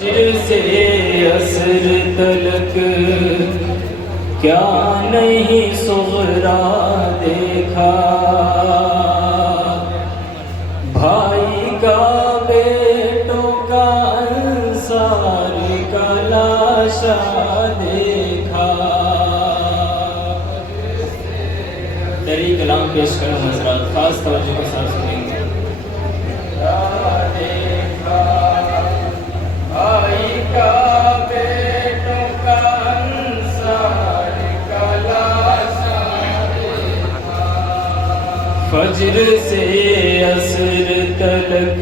फज्र से असर तलक क्या नहीं सुगरा देखा, भाई का बेटों का अंसार का लाशा देखा। दरी कलाम पेश करो हजरात, खास तवज्जो के साथ सुनेंगे। फज्र से असर तलक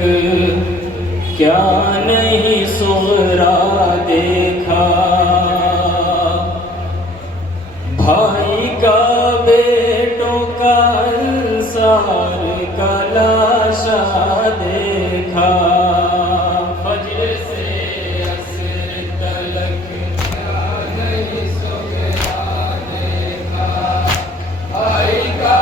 क्या नहीं सुगरा देखा, भाई का बेटों का अंसार का लाशा देखा। फज्र से असर तलक क्या नहीं सुगरा देखा, भाई का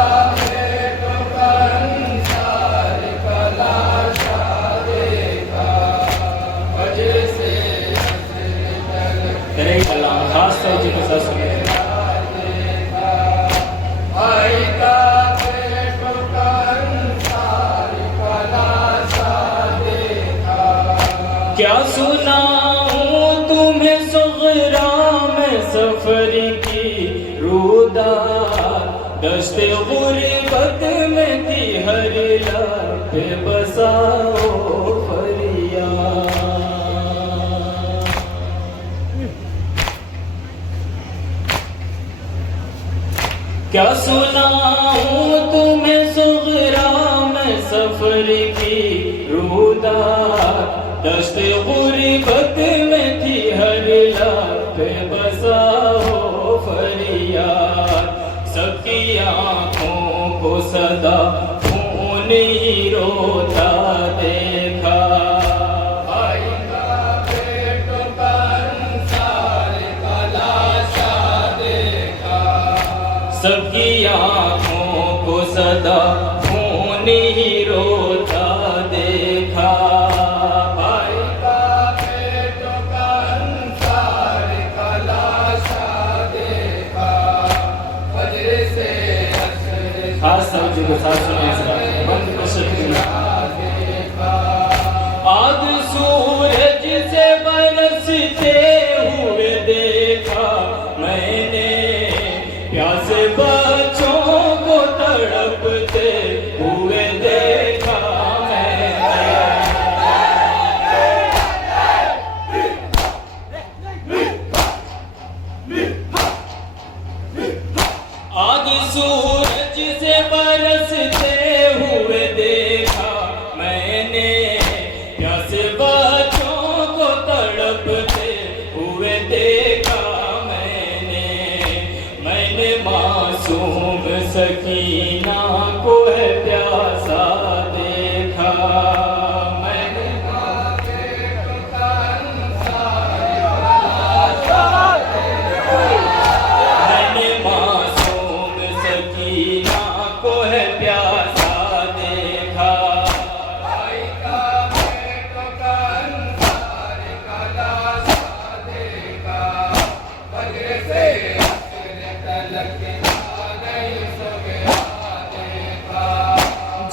खास तवज्जो के साथ सुनिए। क्या सुनाऊं तुम्हें सुगरा में सफर की रूदा, दश्ते गुर्बत में थी हर लबे बसाओ फरियाद। क्या सुनाऊं तुम्हें सुगरा में सफर की रूदा, दश्त गुर्बत में थी हर लबे बसाओ फरियाद। सबकी आँखों को सदा खून ही रोता देखा, भाई का बेटों का अंसार का लाशा देखा। सबकी आँखों को सदा खून ही रोता देखा, भाई का बेटों का अंसार का लाशा देखा। फज्र से असर खास तवज्जो के साथ सुनिए जरा, बंद को सुनिए। आग सूरज से बरसते हुए देखा मैंने, प्यासे बच्चों को तड़पते हुए देखा मैंने। आग सूरज से बरसते हुए देखा मैंने, प्यासे बच्चों को तड़पते हुए देखा मैंने। मैंने मासूम सकीना को है प्यासा देखा, मैंने बेटों का अंसार का लाशा देखा। मैंने मासूम सकीना को है प्यासा देखा, भाई का बेटों का अंसार का लाशा देखा। फज्र से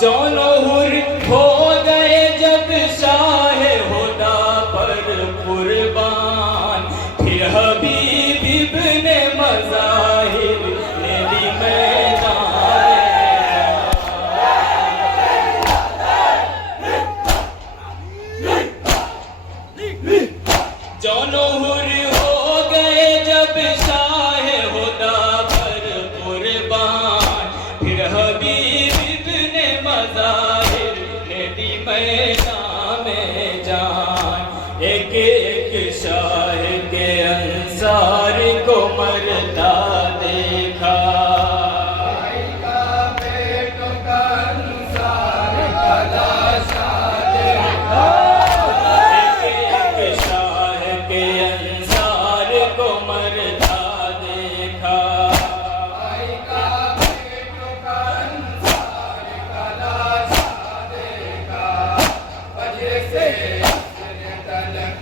जौनहुर हो गए जब शाह होदा पर कुर्बान, फिर हबीब इब्ने मज़ाहिर ने दी मैदान। जौनहुर हो गए जब शाह होदा पर कुर्बान, फिर हबीब इब्ने मज़ाहिर ने दी मैदान में जान। एक एक शाह के अंसार को मरता देखा, भाई का बेटों का अंसार का लाशा देखा। एक एक शाह के अंसार को मरता देखा, भाई का बेटों का अंसार का लाशा देखा। फज्र से असर तलक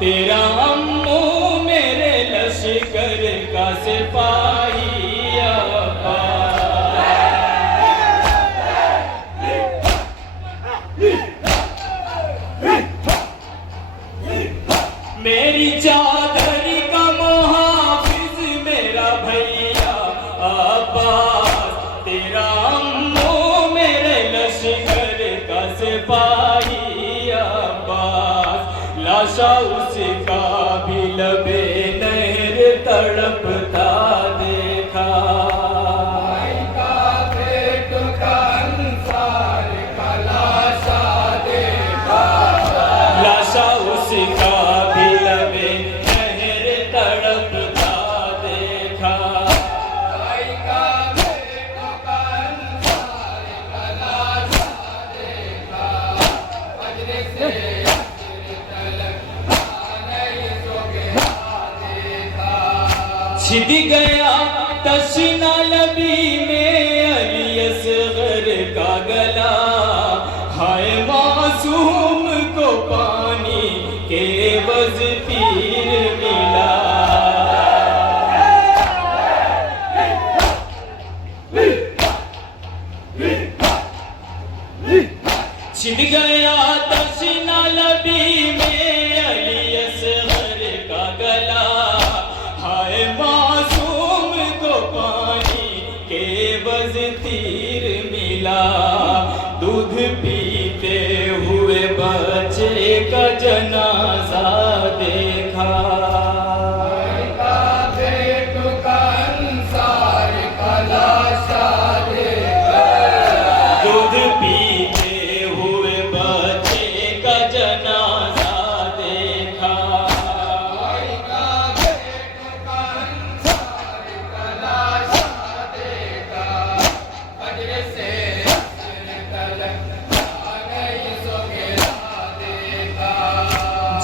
तेरा अम्मू मेरे लश्कर का सिपाही अब्बास। मेरी चादर का मुहाफिज मेरा भैया अब्बास, तेरा अम्मू मेरे लश्कर का सिपाही अब्बास। लाशा उसका भी लबे नहर तड़पता देखा, लाशा उसका भी लबे नहर तड़पता देखा। छिद गया तशना लबी में अली असगर का गला, हाय मासूम को पानी के बज तीर मिला। छिद गया तशना लबी में अली असगर का गला, हाय मासूम को पानी के बज तीर मिला। दूध पीते हुए बच्चे का जनाजा देखा, दूध पीते हुए बच्चे का जनाजा देखा।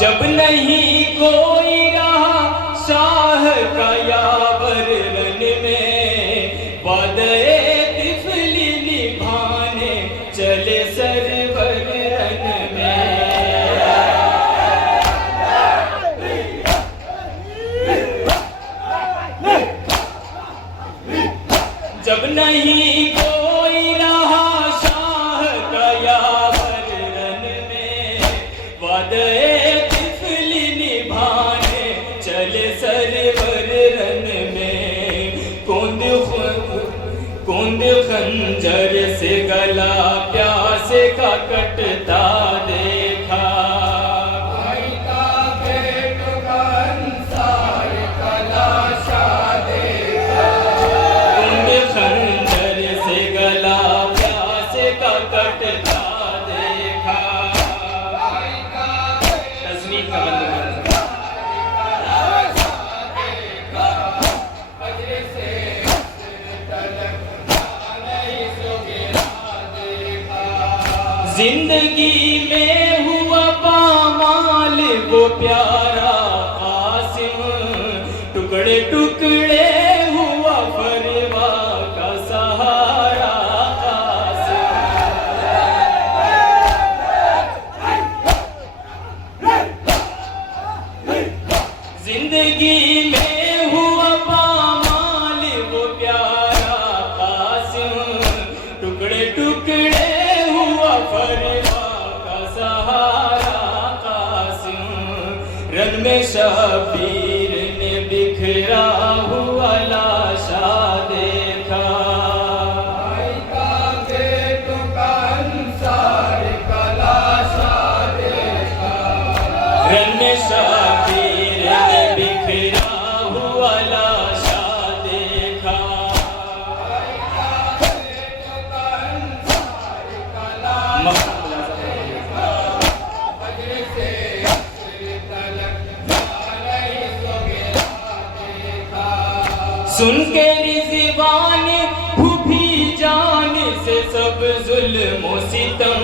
जब नहीं कोई रहा शाह का यावर रन में, वादे तिफली निभाने चले सरवर रन में। जब नहीं कोई रहा शाह का यावर रन में, वादे चले सरवर रन में। कुंद खंजर से गला प्यासे का कटता देखा, कुंद खंजर से गला प्यासे का कटता देखा। तस्वीर का बंद जिंदगी में हुआ पामाल वो प्यारा कासिम, टुकड़े टुकड़े हुआ फरवा का सहारा कासिम। जिंदगी में हुआ पामाल वो प्यारा कासिम, टुकड़े टुकड़े फरवा का सहारा कासिम। रन में शबीर ने बिखरा हुआ लाशा देखा, रन में शबीर ने बिखरा हुआ लाशा देखा। सुन के रिज़वान फूफी जान से सब जुल्म सितम,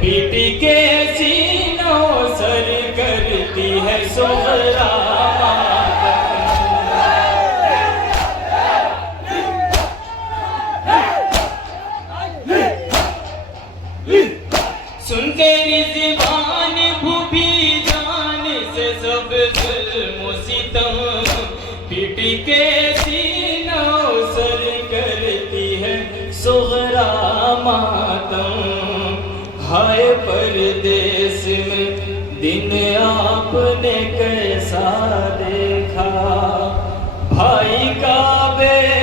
पीट के सीनों सर करती है सोहरा मातम। सुन के रिज़वान फूफी जान से कैसी नौसर करती है सुगरा मातम, हाय परदेस में दिन आपने कैसा देखा, भाई का बे